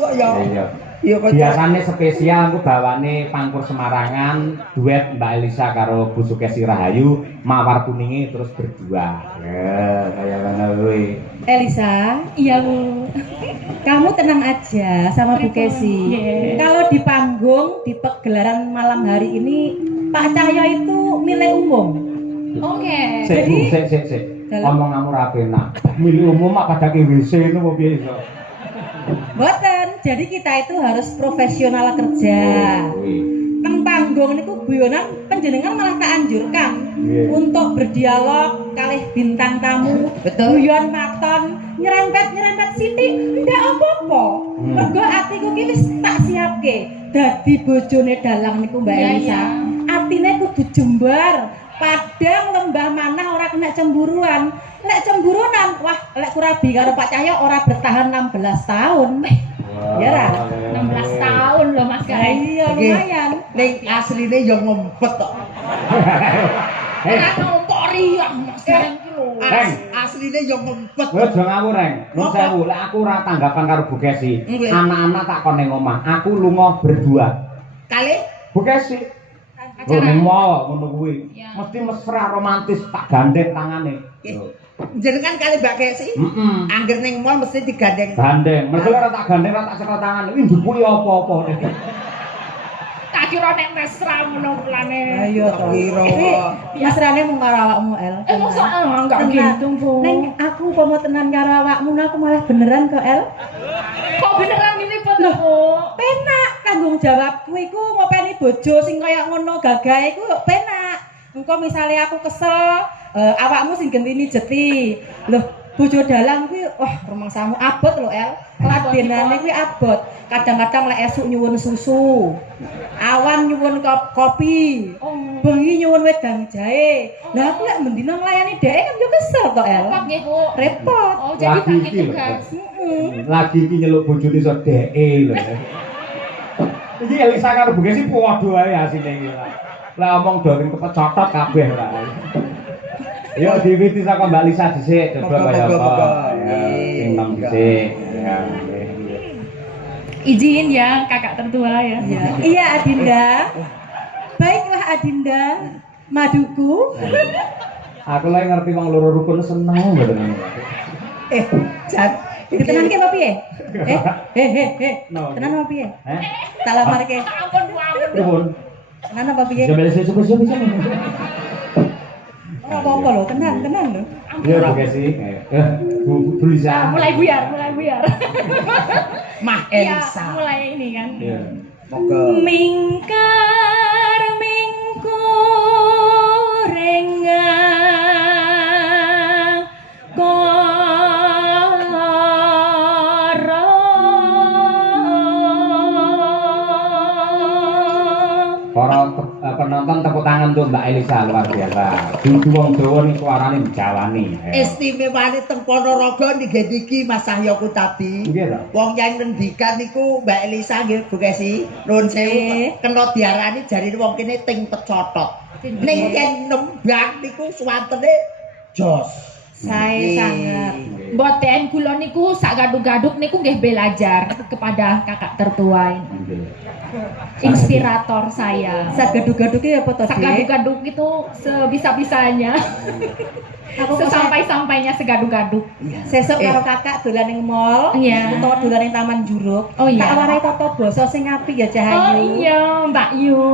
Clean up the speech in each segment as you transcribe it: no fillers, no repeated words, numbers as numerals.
Kok ya? Iya. Iya kok. Biasane spesial aku bawane pangkur Semarangan duet Mbak Elisa karo Bu Sukesi Rahayu mawar kuninge terus berdua. Ya, kayak mana kuwi. Elisa, Iya, Bu. kamu tenang aja sama Bu Kesi. Yeah. Kalau di panggung di pegelaran malam hari ini Pak Cahyo itu milik umum. Oke. Sik, Bu, sik. Omong kamu ra penak. Milih umum mak kadake WC ngono piye iso. Boten, jadi kita itu harus profesional kerja. Teng panggung niku guyonan panjenengan malah tak anjurkan untuk berdialog kalih bintang tamu. Betul. Guyon maton, nyerempet sithik ndak apa-apa. Mergo atiku ki wis tak siapke dadi bojone dalang niku Mbak Iya, Elisa. iya. Atine kudu jembar, padang lembah manah ora kena cemburuan. Lek cemburunan, wah lek Kurabi karo Pak Cahyo ora bertahan 16 tahun. Ya ra? 16 tahun loh Mas Kai. Iya lumayan. Ning asline ya ngempet kok. Ora ngompok riang Mas Kai iki lho. Asline ya ngempet. Lho aja ngawur, Reng. Nun sewu, lek aku ora tanggapan karo Bu Kesi. Nggih. Anak-anak tak kon ning omah. Aku lunga berdua. Kali Bu Kesi. Lho mau ngono kuwi. Mesti mesra romantis tak gandeng tangane. jenengan kali Mbak Kesi. Angger ning mall mesti digandeng. Gandeng. Mergo ora tak gandeng ora tak cekel tangan. Iki njupui apa-apa. Tak kira nek mesra ngono plane. Ayo to. Kira. Mesrane mung karo awakmu El. Mosok enggak gitu, Bu. Neng aku umpama tenan karo awakmu aku malah beneran kok El. Kok beneran ini betul, Bu? Penak tanggung jawabku iku ngopeni bojo sing kaya ngono gagahe iku penak. Engko misale aku kesel, awakmu sing gentini jeti. Loh, bojo dalang kuwi wah rumangsamu abot lho El. Ladenane kuwi abot. Kadang-kadang lek esuk nyuwun susu. Awan nyuwun kopi. Bengi nyuwun wedang jahe. Lah aku lek mendina nglayani dhek kan yo kesel kok El. Repot nggih, Bu. Repot. Oh, jadi Lagi bagi iki lho. tugas. Lagi iki nyeluk bojone iso dheke lho. Iki Elisa karo Bu Kesi padha ae asine iki. Lah omong doring kepecotot kabeh ra. Yo diwiti saka Mbak Lisa dhisik coba kaya apa. Sing nom dhisik. Ya. Izin ya, kakak tertua ya. Iya Adinda. Baiklah Adinda. Maduku. Aku lagi ngerti wong loro rukun seneng mboten. Jan. Ditenan ke apa piye? Tenan apa piye? Tak lamarke. Ampun, Bu, ampun. Pripun? Tenan apa piye? Coba coba. Ora apa-apa lho, tenang lho. Iya Bu Kesi. Bu Lisa. Mulai buyar. Mah Iya, Elisa. mulai ini kan. Iya. Monggo. Mingkar mingkurengang Para penonton tepuk tangan untuk Mbak Elisa luar biasa. Dudu wong Jawa ning suarane dijawani. Istimewane teng Ponorogo niki Mas Cahyoku tadi. Nggih to. Wong yang ngendikan niku Mbak Elisa nggih Bu Kesi. Nuwun sewu. Kena diarani jarine wong kene ting pecotot. Ning yen nembang niku suwantene jos. Saya sangat. Mboten kula niku sak gaduk-gaduk niku nggih belajar kepada kakak tertua ini. Inspirator saya. Sagadu-gaduke apa to, Sak Dik? gaduk-gaduk itu sebisa-bisanya. Sesampai-sampainya segaduk-gaduk. Sesuk karo kakak dolan ning mall, Iya. utawa dolan ning Taman Juruk. Oh, iya. Tak warai tata basa sing apik ya Oh Cahayu. iya, Mbak Yu.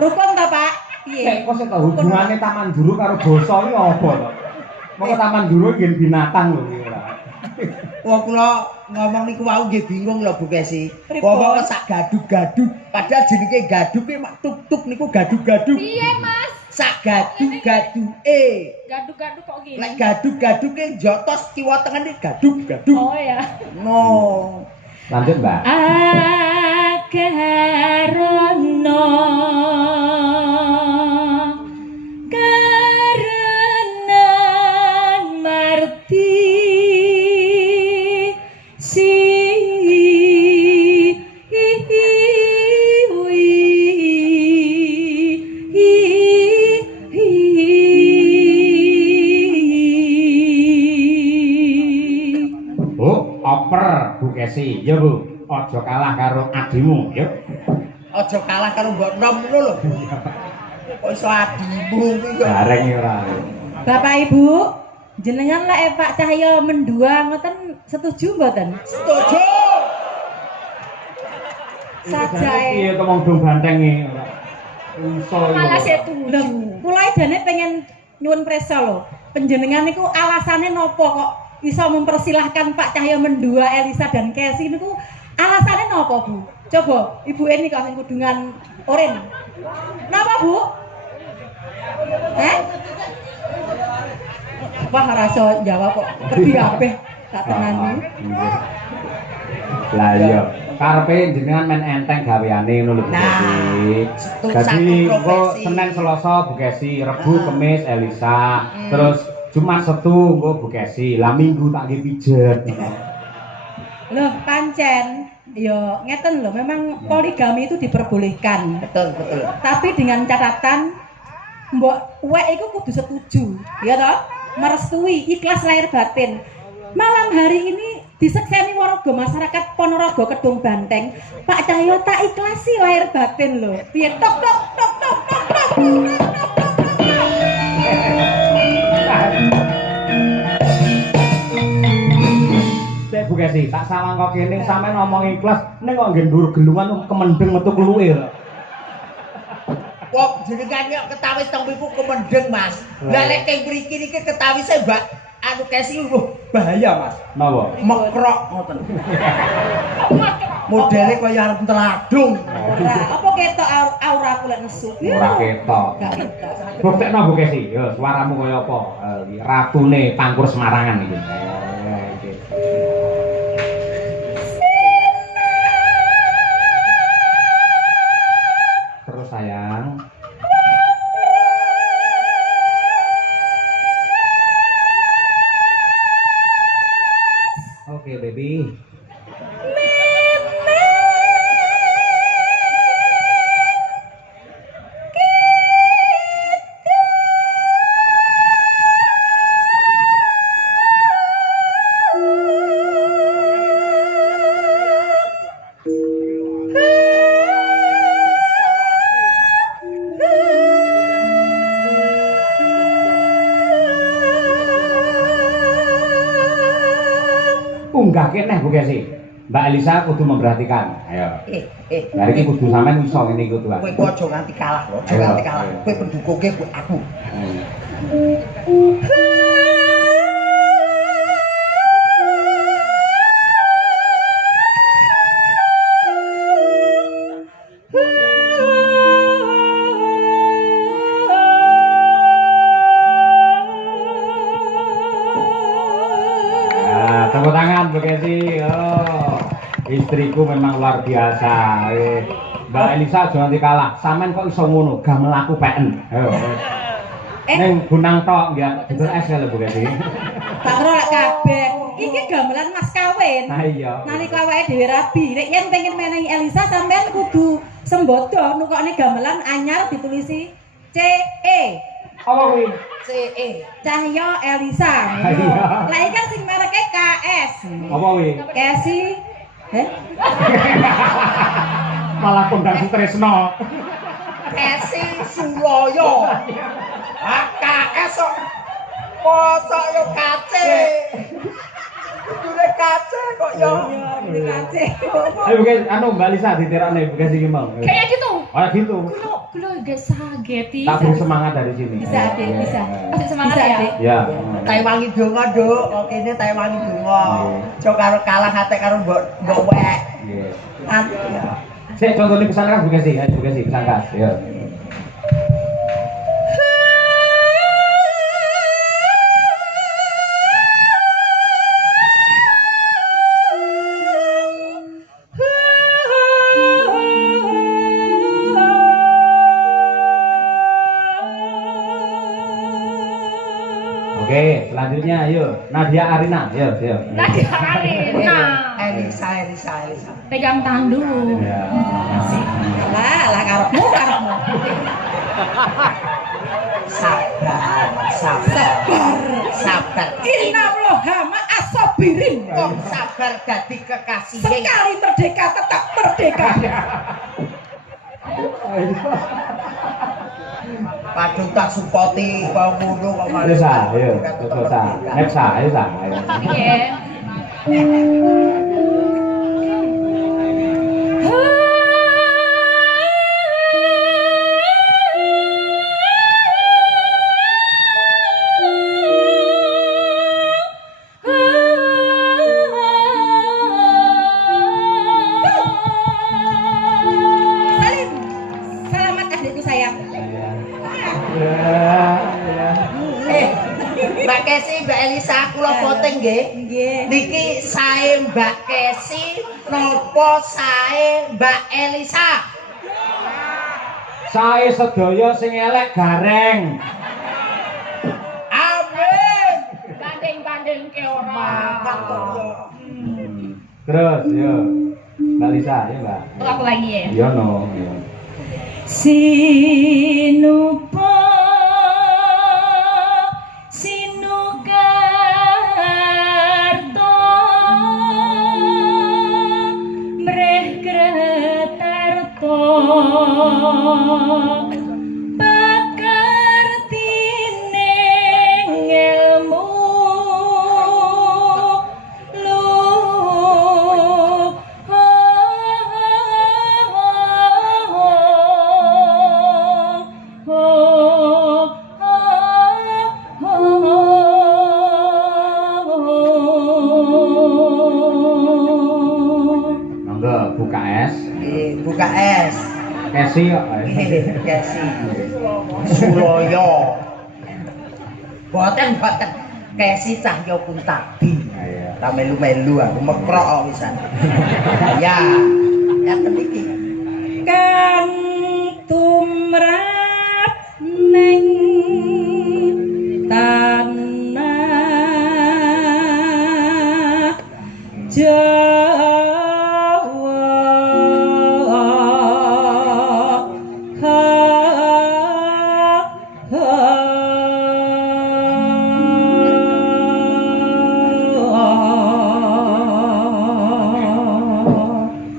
Rukun ta, Pak? Piye? Kok sik hubungane Taman Juru karo basa iki apa to? Moko Taman Juru nggih binatang lho iki ora. Wong kula ngomong niku wau nggih bingung lho Bu Kesi. Ngomong sak gaduk-gaduk, padahal jenenge gaduk ki mak tuk-tuk niku gaduk-gaduk. Piye, Mas? Sak gaduk-gaduke. Gaduk-gaduk kok gini? Lek gaduk-gaduke njotos kiwa tengene gaduk-gaduk. Oh ya. No. Lanjut, Mbak. Akarono karenan marti si Oh, oper Bu Kesi. Bekasi. Ya Bu, aja kalah karo adimu, ya. Aja kalah karo mbok nom ngono lho. Kok iso adimu kuwi kok. Bareng ora. Bapak Ibu, jenengan lek Pak Cahyo mendua ngoten setuju mboten? Setuju. Sajae. Iya kemong dong bantengi ora. Iso. Malah setuju. Lho, kula idene pengen nyuwun presa lho. Panjenengan niku alasane nopo kok iso mempersilahkan Pak Cahyo mendua Elisa dan Casey niku alasane nopo, Bu? Coba Ibu Eni kok sing kudungan oren. Napa, Bu? Wah, rasa jawab kok pergi kabeh tak tenani. Lah iya, karepe jenengan men enteng gaweane ngono lho Bu Kesi. Dadi engko Senin Selasa Bu Kesi, Rebu Kamis Elisa, terus Jumat Setu engko Bu Kesi, lah Minggu tak nggih pijet. Loh, pancen ya ngeten loh, memang poligami itu diperbolehkan. Betul, betul. Tapi dengan catatan mbok wek iku kudu setuju, ya toh? Merestui, ikhlas lahir batin. Malam hari ini disekseni warga masyarakat Ponorogo Kedung Banteng, Pak Cahyo tak ikhlasi lahir batin loh. Piye tok tok tok tok tok tok. Cek Bu Kesi, tak sawang kok kene sampean ngomong ikhlas, ning kok nggih ndur gelungan kemendeng metu keluwe lho. Wong jenengan kok ketawis teng mriku kemendeng, Mas. Lah lek keng mriki niki ketawise Mbak anu Kesi bahaya, Mas. Napa? Mekrok ngoten. Modele kaya arep teladung. Ora, apa ketok aura aku lek nesu. Ora ketok. Gak ketok. Buktekno Bu Kesi, yo suaramu kaya apa? Ratune Pangkur Semarangan iki. Terus sayang. Oke, baby. Unggah kene Bu Kesi. Mbak Elisa kudu memperhatikan. Ayo. Lah iki kudu sampean iso ngene iki kudu. Kowe kok aja nganti kalah lho, aja nganti kalah. Kowe pendukungke kowe aku. Tepuk tangan Bu Kesi. Oh, istriku memang luar biasa. Mbak Elisa jangan dikalah. Sampean kok iso ngono, gamel aku peken. Ayo. Ning gunang tok ya, dudul es lho Bu Kesi. Tak ora lek kabeh. Iki gamelan mas kawin. Nah iya. Nalika awake dhewe rabi, nek yen pengen menehi Elisa sampean kudu sembodo nukokne gamelan anyar ditulisi CE. Apa kuwi? CE. Cahyo Elisa. Iya. Lah iki kan sing mereke KS. Apa kuwi? Kesi. Malah kondang Sutresno. Kesi Suloyo. AKS kok. Kosok yo kace. Kudune kace kok yo. Iya, kace. Ayo Bu Kesi, anu Mbak Elisa diterakne Bu Kesi iki mau. Kayak gitu. Oh gitu. Kulo gak sageti. Tak beri semangat dari sini. Bisa, Adik, bisa. Masih semangat Bisa, ya. Adik. Ya. Tai wangi donga, Nduk. Kok kene tai wangi donga. Aja karo kalah hate karo mbok wek. Nggih. Ati. Sik contone pesan kas Bu Kesi, ayo Bu Kesi pesan kas. Ya. Oke, selanjutnya ayo Nadia Arina, yuk. Nadia Arina. Elisa. Pegang tangan dulu. Ya. Lah karepmu. Sabar. Sabar. Sabar. Inna Allah ma asob birin. Wong sabar dadi kekasih. Sekali merdeka tetap merdeka. Padung tak supporti kau ngono kok malah. Wis ayo, terus next ayo ayo. Nggih. Salim. Selamat adikku sayang. Mbak Kesi, Mbak Elisa, kula voting nggih. Nggih. Niki sae Mbak Kesi napa sae Mbak Elisa? Sae sedaya sing elek gareng. Amin. Banding-banding ke ora. Terus yo. Mbak Lisa, ya Mbak. Aku lagi ya. Yo no. Yo. Sinupa sinukarto mreh kretarto pakartine ilmu Monggo buka es. Buka es. Kesi kok. Kesi. Suloyo. Boten Kesi Cahyo pun tadi. Ayo. Ta melu-melu aku mekrok kok wisan. Ya. Ya iki. Kang tumrap ning tanah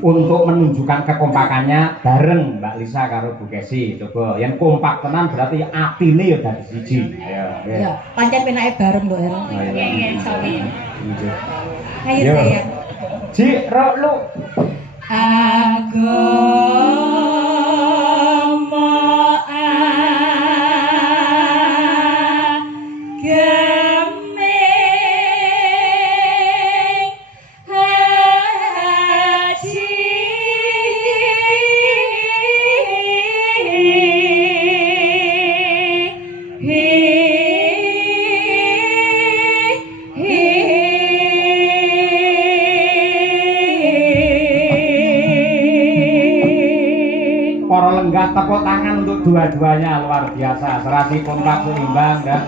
Untuk menunjukkan kekompakannya bareng Mbak Lisa karo Bu Kesi. Coba yang kompak tenan berarti atine ya dadi siji. Ayo. Ya, pancen penake bareng lho, El. Nggih, sorry. Ayo Yo. sayang. Ji, ro lu. Agama agaming haji Para lenggah tepuk tangan untuk dua-duanya luar biasa. Serasi kompak seimbang dan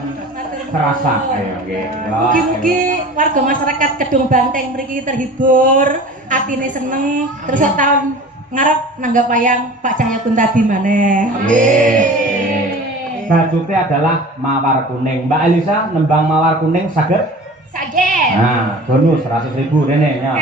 terasa. Ayo nggih. Mugi-mugi warga masyarakat Kedung Banteng mriki terhibur, atine seneng, terus tahun ngarep nanggap wayang Pak Cahyo Kuntadi maneh. Bajute adalah mawar kuning. Mbak Elisa nembang mawar kuning saged? Saged. Nah, bonus 100.000 rene ya.